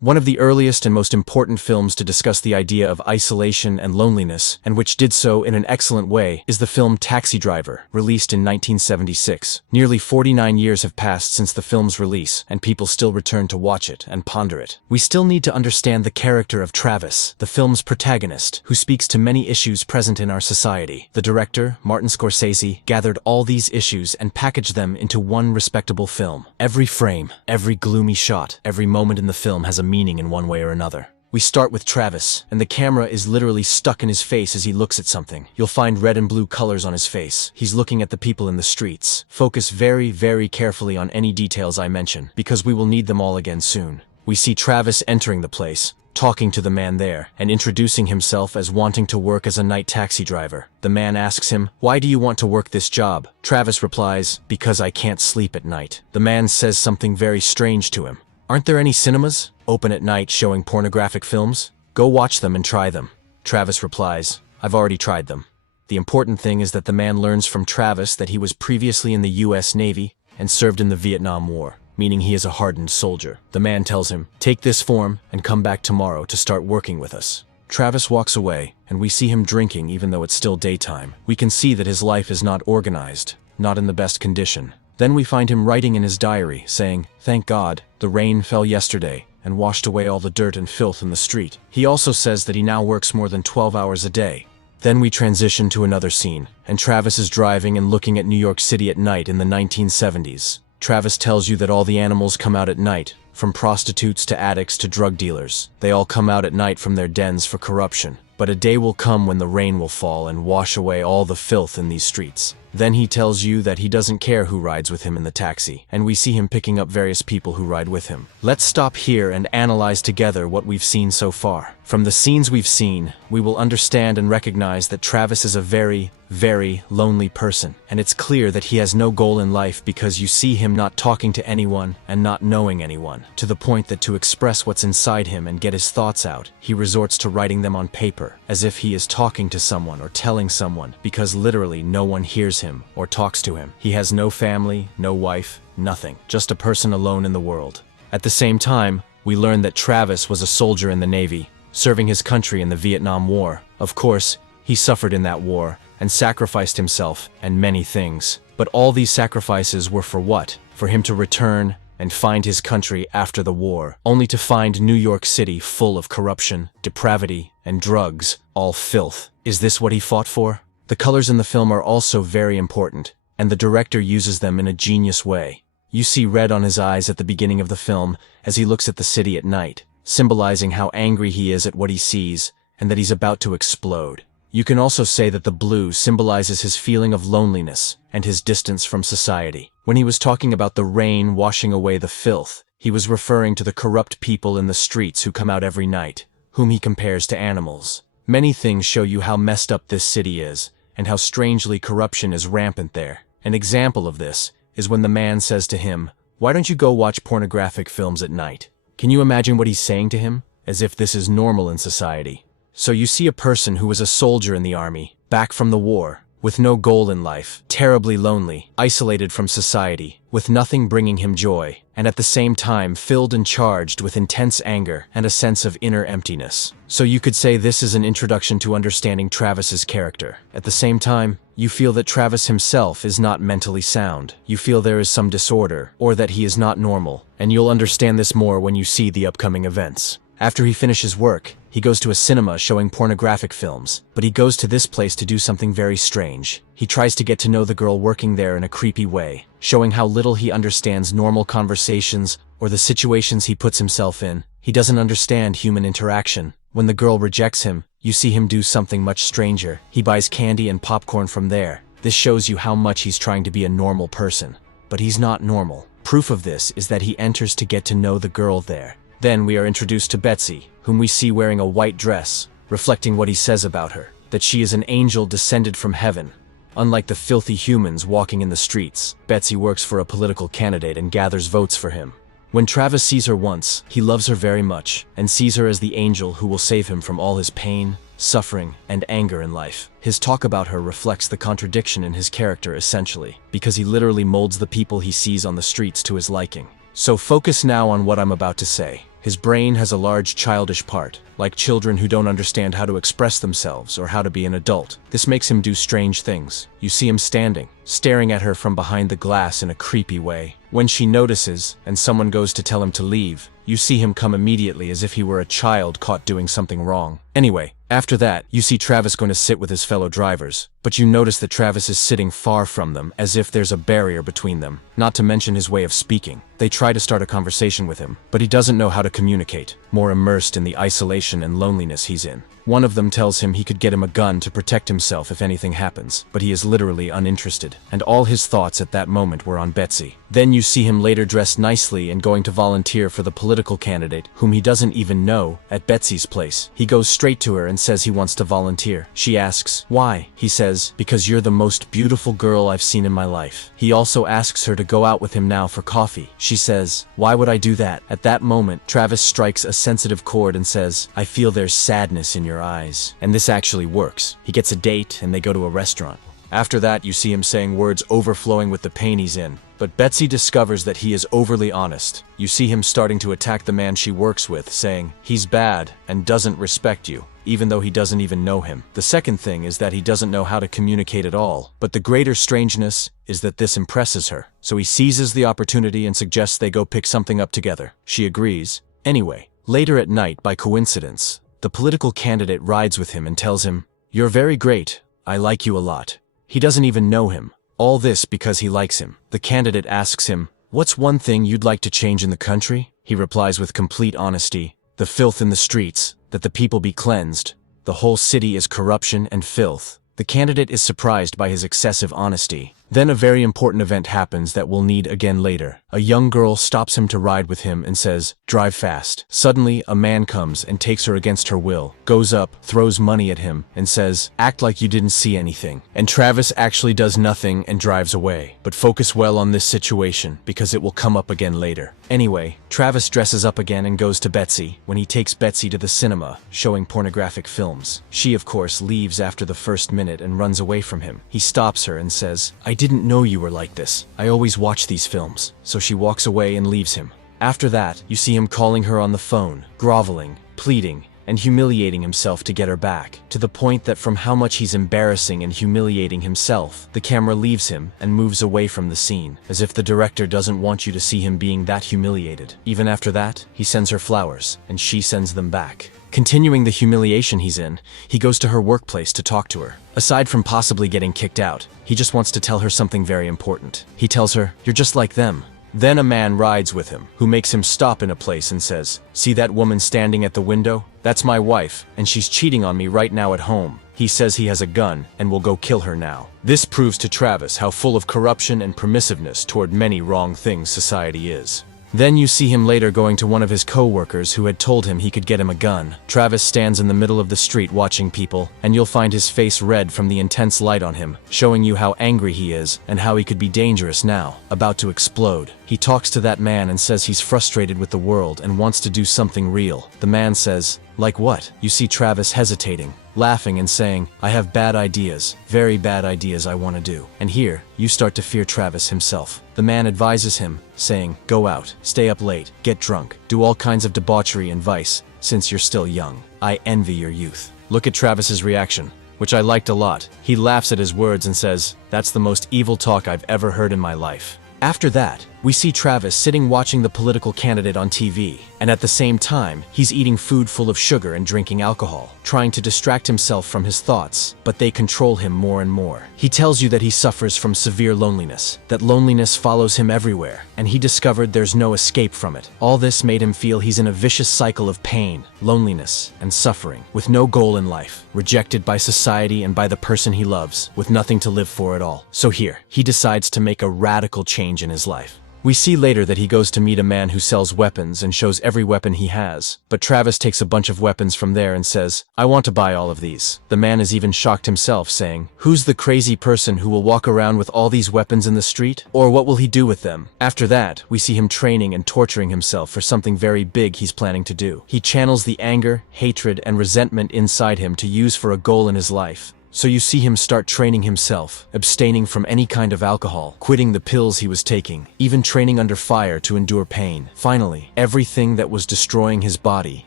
One of the earliest and most important films to discuss the idea of isolation and loneliness, and which did so in an excellent way, is the film Taxi Driver, released in 1976. Nearly 49 years have passed since the film's release, and people still return to watch it and ponder it. We still need to understand the character of Travis, the film's protagonist, who speaks to many issues present in our society. The director, Martin Scorsese, gathered all these issues and packaged them into one respectable film. Every frame, every gloomy shot, every moment in the film has a meaning in one way or another. We start with Travis, and the camera is literally stuck in his face as he looks at something. You'll find red and blue colors on his face. He's looking at the people in the streets. Focus very, very carefully on any details I mention, because we will need them all again soon. We see Travis entering the place, talking to the man there, and introducing himself as wanting to work as a night taxi driver. The man asks him, "Why do you want to work this job?" Travis replies, "Because I can't sleep at night." The man says something very strange to him. "Aren't there any cinemas open at night showing pornographic films? Go watch them and try them." Travis replies, "I've already tried them." The important thing is that the man learns from Travis that he was previously in the US Navy and served in the Vietnam War, meaning he is a hardened soldier. The man tells him, "Take this form and come back tomorrow to start working with us." Travis walks away, and we see him drinking even though it's still daytime. We can see that his life is not organized, not in the best condition. Then we find him writing in his diary, saying, "Thank God, the rain fell yesterday and washed away all the dirt and filth in the street." He also says that he now works more than 12 hours a day. Then we transition to another scene, and Travis is driving and looking at New York City at night in the 1970s. Travis tells you that all the animals come out at night, from prostitutes to addicts to drug dealers. They all come out at night from their dens for corruption. But a day will come when the rain will fall and wash away all the filth in these streets. Then he tells you that he doesn't care who rides with him in the taxi, and we see him picking up various people who ride with him. Let's stop here and analyze together what we've seen so far. From the scenes we've seen, we will understand and recognize that Travis is a very, very lonely person, and it's clear that he has no goal in life because you see him not talking to anyone and not knowing anyone, to the point that to express what's inside him and get his thoughts out, he resorts to writing them on paper, as if he is talking to someone or telling someone, because literally no one hears him or talks to him. He has no family, no wife, nothing, just a person alone in the world. At the same time, we learn that Travis was a soldier in the Navy, serving his country in the Vietnam War. Of course, he suffered in that war and sacrificed himself and many things. But all these sacrifices were for what? For him to return and find his country after the war, only to find New York City full of corruption, depravity, and drugs, all filth. Is this what he fought for? The colors in the film are also very important, and the director uses them in a genius way. You see red on his eyes at the beginning of the film as he looks at the city at night, symbolizing how angry he is at what he sees and that he's about to explode. You can also say that the blue symbolizes his feeling of loneliness and his distance from society. When he was talking about the rain washing away the filth, he was referring to the corrupt people in the streets who come out every night, whom he compares to animals. Many things show you how messed up this city is, and how strangely corruption is rampant there. An example of this is when the man says to him, "Why don't you go watch pornographic films at night?" Can you imagine what he's saying to him? As if this is normal in society. So you see a person who was a soldier in the army, back from the war, with no goal in life, terribly lonely, isolated from society, with nothing bringing him joy, and at the same time filled and charged with intense anger and a sense of inner emptiness. So you could say this is an introduction to understanding Travis's character. At the same time, you feel that Travis himself is not mentally sound. You feel there is some disorder, or that he is not normal, and you'll understand this more when you see the upcoming events. After he finishes work, he goes to a cinema showing pornographic films, but he goes to this place to do something very strange. He tries to get to know the girl working there in a creepy way, showing how little he understands normal conversations or the situations he puts himself in. He doesn't understand human interaction. When the girl rejects him, you see him do something much stranger. He buys candy and popcorn from there. This shows you how much he's trying to be a normal person. But he's not normal. Proof of this is that he enters to get to know the girl there. Then we are introduced to Betsy, whom we see wearing a white dress, reflecting what he says about her, that she is an angel descended from heaven. Unlike the filthy humans walking in the streets, Betsy works for a political candidate and gathers votes for him. When Travis sees her once, he loves her very much, and sees her as the angel who will save him from all his pain, suffering, and anger in life. His talk about her reflects the contradiction in his character essentially, because he literally molds the people he sees on the streets to his liking. So focus now on what I'm about to say. His brain has a large childish part, like children who don't understand how to express themselves or how to be an adult. This makes him do strange things. You see him standing, staring at her from behind the glass in a creepy way. When she notices, and someone goes to tell him to leave, you see him come immediately as if he were a child caught doing something wrong. Anyway, after that, you see Travis going to sit with his fellow drivers, but you notice that Travis is sitting far from them, as if there's a barrier between them, not to mention his way of speaking. They try to start a conversation with him, but he doesn't know how to communicate, more immersed in the isolation and loneliness he's in. One of them tells him he could get him a gun to protect himself if anything happens, but he is literally uninterested, and all his thoughts at that moment were on Betsy. Then you see him later dressed nicely and going to volunteer for the political candidate, whom he doesn't even know, at Betsy's place. He goes straight to her and says he wants to volunteer. She asks, "Why?" He says, "Because you're the most beautiful girl I've seen in my life." He also asks her to go out with him now for coffee. She says, "Why would I do that?" At that moment, Travis strikes a sensitive chord and says, "I feel there's sadness in your eyes." And this actually works. He gets a date and they go to a restaurant. After that, you see him saying words overflowing with the pain he's in. But Betsy discovers that he is overly honest. You see him starting to attack the man she works with, saying, "He's bad and doesn't respect you," even though he doesn't even know him. The second thing is that he doesn't know how to communicate at all. But the greater strangeness is that this impresses her. So he seizes the opportunity and suggests they go pick something up together. She agrees. Anyway, later at night, by coincidence, the political candidate rides with him and tells him, "You're very great. I like you a lot." He doesn't even know him. All this because he likes him. The candidate asks him, "What's one thing you'd like to change in the country?" He replies with complete honesty, "The filth in the streets, that the people be cleansed. The whole city is corruption and filth." The candidate is surprised by his excessive honesty. Then a very important event happens that we'll need again later. A young girl stops him to ride with him and says, "Drive fast." Suddenly, a man comes and takes her against her will, goes up, throws money at him, and says, "Act like you didn't see anything." And Travis actually does nothing and drives away. But focus well on this situation, because it will come up again later. Anyway, Travis dresses up again and goes to Betsy, when he takes Betsy to the cinema, showing pornographic films. She, of course, leaves after the first minute and runs away from him. He stops her and says, "I didn't know you were like this. I always watch these films." So she walks away and leaves him. After that, you see him calling her on the phone, groveling, pleading, and humiliating himself to get her back, to the point that from how much he's embarrassing and humiliating himself, the camera leaves him and moves away from the scene, as if the director doesn't want you to see him being that humiliated. Even after that, he sends her flowers, and she sends them back. Continuing the humiliation he's in, he goes to her workplace to talk to her. Aside from possibly getting kicked out, he just wants to tell her something very important. He tells her, "You're just like them." Then a man rides with him, who makes him stop in a place and says, "See that woman standing at the window? That's my wife, and she's cheating on me right now at home." He says he has a gun and will go kill her now. This proves to Travis how full of corruption and permissiveness toward many wrong things society is. Then you see him later going to one of his co-workers who had told him he could get him a gun. Travis stands in the middle of the street watching people, and you'll find his face red from the intense light on him, showing you how angry he is and how he could be dangerous now, about to explode. He talks to that man and says he's frustrated with the world and wants to do something real. The man says, "Like what?" You see Travis hesitating, laughing and saying, "I have bad ideas, very bad ideas I want to do." And here, you start to fear Travis himself. The man advises him, saying, "Go out, stay up late, get drunk, do all kinds of debauchery and vice, since you're still young. I envy your youth." Look at Travis's reaction, which I liked a lot. He laughs at his words and says, "That's the most evil talk I've ever heard in my life." After that, we see Travis sitting watching the political candidate on TV, and at the same time, he's eating food full of sugar and drinking alcohol, trying to distract himself from his thoughts, but they control him more and more. He tells you that he suffers from severe loneliness, that loneliness follows him everywhere, and he discovered there's no escape from it. All this made him feel he's in a vicious cycle of pain, loneliness, and suffering, with no goal in life, rejected by society and by the person he loves, with nothing to live for at all. So here, he decides to make a radical change in his life. We see later that he goes to meet a man who sells weapons and shows every weapon he has, but Travis takes a bunch of weapons from there and says, "I want to buy all of these." The man is even shocked himself, saying, "Who's the crazy person who will walk around with all these weapons in the street? Or what will he do with them?" After that, we see him training and torturing himself for something very big he's planning to do. He channels the anger, hatred, and resentment inside him to use for a goal in his life. So you see him start training himself, abstaining from any kind of alcohol, quitting the pills he was taking, even training under fire to endure pain. Finally, everything that was destroying his body,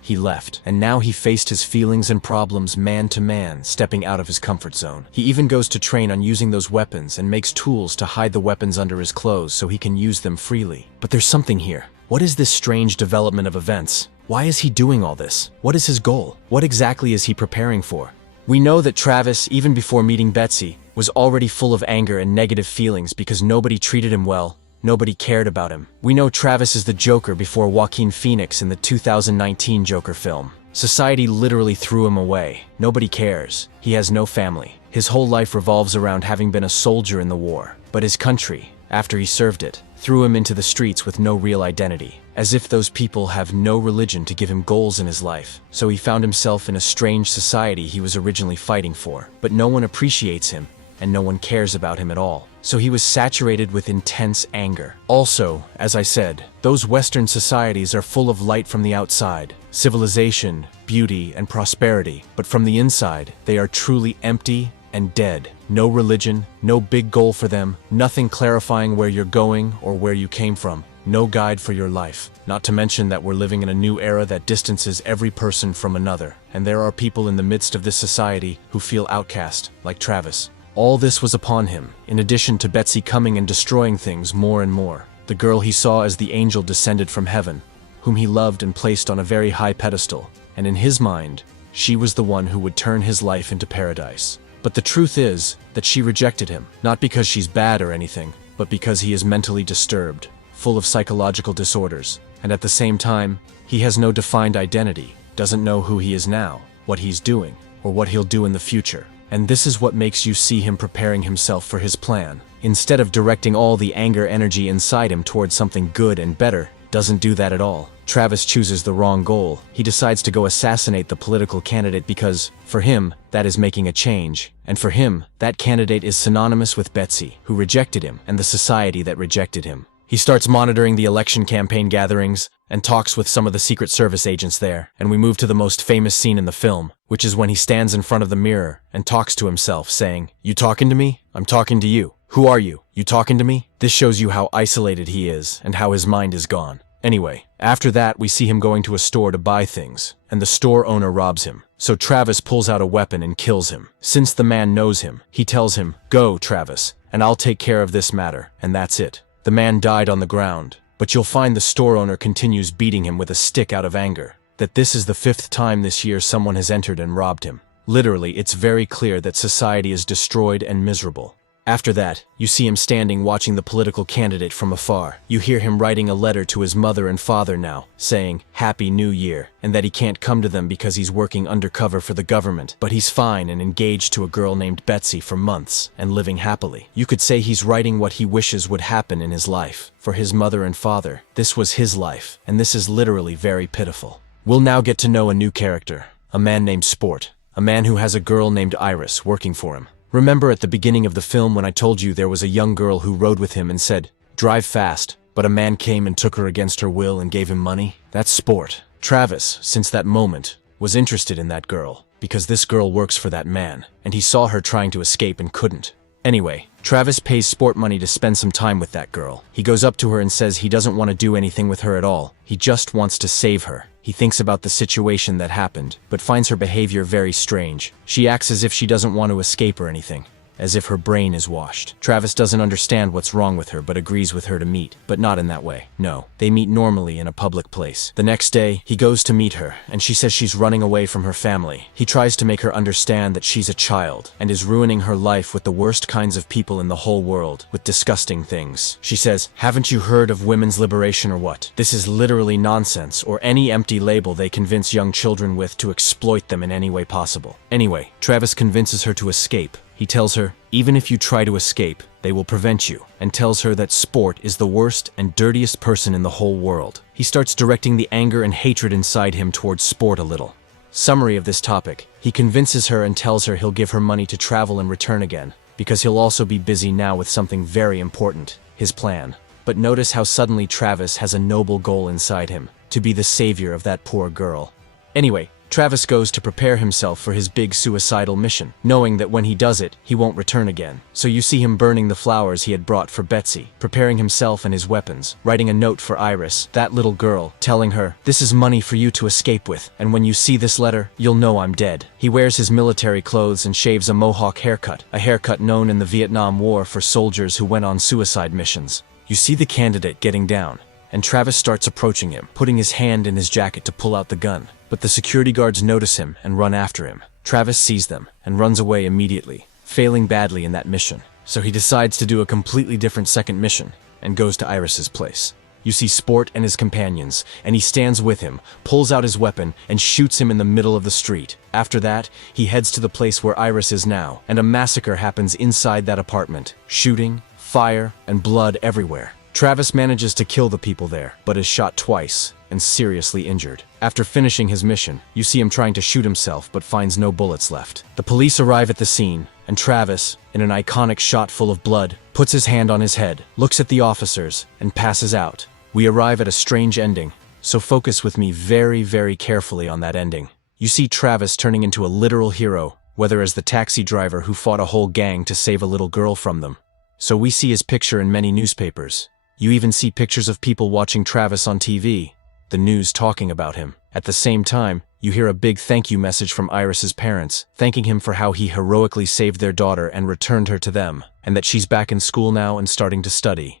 he left, and now he faced his feelings and problems man to man, stepping out of his comfort zone. He even goes to train on using those weapons and makes tools to hide the weapons under his clothes so he can use them freely. But there's something here. What is this strange development of events? Why is he doing all this? What is his goal? What exactly is he preparing for? We know that Travis, even before meeting Betsy, was already full of anger and negative feelings because nobody treated him well, nobody cared about him. We know Travis is the Joker before Joaquin Phoenix in the 2019 Joker film. Society literally threw him away. Nobody cares. He has no family. His whole life revolves around having been a soldier in the war. But his country, after he served it, threw him into the streets with no real identity, as if those people have no religion to give him goals in his life. So he found himself in a strange society he was originally fighting for. But no one appreciates him, and no one cares about him at all. So he was saturated with intense anger. Also, as I said, those Western societies are full of light from the outside, civilization, beauty, and prosperity. But from the inside, they are truly empty and dead. No religion, no big goal for them, nothing clarifying where you're going or where you came from. No guide for your life. Not to mention that we're living in a new era that distances every person from another. And there are people in the midst of this society who feel outcast, like Travis. All this was upon him, in addition to Betsy coming and destroying things more and more. The girl he saw as the angel descended from heaven, whom he loved and placed on a very high pedestal. And in his mind, she was the one who would turn his life into paradise. But the truth is that she rejected him, not because she's bad or anything, but because he is mentally disturbed, full of psychological disorders, and at the same time, he has no defined identity, doesn't know who he is now, what he's doing, or what he'll do in the future. And this is what makes you see him preparing himself for his plan. Instead of directing all the anger energy inside him towards something good and better, doesn't do that at all. Travis chooses the wrong goal. He decides to go assassinate the political candidate because, for him, that is making a change. And for him, that candidate is synonymous with Betsy, who rejected him, and the society that rejected him. He starts monitoring the election campaign gatherings and talks with some of the Secret Service agents there, and we move to the most famous scene in the film, which is when he stands in front of the mirror and talks to himself, saying, "You talking to me? I'm talking to you. Who are you? You talking to me?" This shows you how isolated he is and how his mind is gone. Anyway, after that we see him going to a store to buy things, and the store owner robs him. So Travis pulls out a weapon and kills him. Since the man knows him, he tells him, "Go, Travis, and I'll take care of this matter," and that's it. The man died on the ground, but you'll find the store owner continues beating him with a stick out of anger. That this is the 5th time this year someone has entered and robbed him. Literally, it's very clear that society is destroyed and miserable. After that, you see him standing watching the political candidate from afar. You hear him writing a letter to his mother and father now, saying, "Happy New Year," and that he can't come to them because he's working undercover for the government, but he's fine and engaged to a girl named Betsy for months, and living happily. You could say he's writing what he wishes would happen in his life. For his mother and father, this was his life, and this is literally very pitiful. We'll now get to know a new character, a man named Sport, a man who has a girl named Iris working for him. Remember at the beginning of the film when I told you there was a young girl who rode with him and said, "Drive fast," but a man came and took her against her will and gave him money? That's Sport. Travis, since that moment, was interested in that girl, because this girl works for that man, and he saw her trying to escape and couldn't. Anyway, Travis pays Sport money to spend some time with that girl. He goes up to her and says he doesn't want to do anything with her at all. He just wants to save her. He thinks about the situation that happened, but finds her behavior very strange. She acts as if she doesn't want to escape or anything, as if her brain is washed. Travis doesn't understand what's wrong with her but agrees with her to meet, but not in that way. No, they meet normally in a public place. The next day, he goes to meet her, and she says she's running away from her family. He tries to make her understand that she's a child, and is ruining her life with the worst kinds of people in the whole world, with disgusting things. She says, "Haven't you heard of women's liberation or what? This is literally nonsense, or any empty label they convince young children with to exploit them in any way possible." Anyway, Travis convinces her to escape. He tells her, even if you try to escape, they will prevent you, and tells her that Sport is the worst and dirtiest person in the whole world. He starts directing the anger and hatred inside him towards Sport a little. Summary of this topic: he convinces her and tells her he'll give her money to travel and return again, because he'll also be busy now with something very important, his plan. But notice how suddenly Travis has a noble goal inside him, to be the savior of that poor girl. Anyway, Travis goes to prepare himself for his big suicidal mission, knowing that when he does it, he won't return again. So you see him burning the flowers he had brought for Betsy, preparing himself and his weapons, writing a note for Iris, that little girl, telling her, "This is money for you to escape with, and when you see this letter, you'll know I'm dead." He wears his military clothes and shaves a mohawk haircut, a haircut known in the Vietnam War for soldiers who went on suicide missions. You see the candidate getting down, and Travis starts approaching him, putting his hand in his jacket to pull out the gun. But the security guards notice him and run after him. Travis sees them and runs away immediately, failing badly in that mission. So he decides to do a completely different second mission and goes to Iris's place. You see Sport and his companions, and he stands with him, pulls out his weapon, and shoots him in the middle of the street. After that, he heads to the place where Iris is now, and a massacre happens inside that apartment. Shooting, fire, and blood everywhere. Travis manages to kill the people there, but is shot twice and seriously injured. After finishing his mission, you see him trying to shoot himself but finds no bullets left. The police arrive at the scene, and Travis, in an iconic shot full of blood, puts his hand on his head, looks at the officers, and passes out. We arrive at a strange ending, so focus with me very, very carefully on that ending. You see Travis turning into a literal hero, whether as the taxi driver who fought a whole gang to save a little girl from them. So we see his picture in many newspapers. You even see pictures of people watching Travis on TV, the news talking about him. At the same time, you hear a big thank you message from Iris's parents, thanking him for how he heroically saved their daughter and returned her to them, and that she's back in school now and starting to study.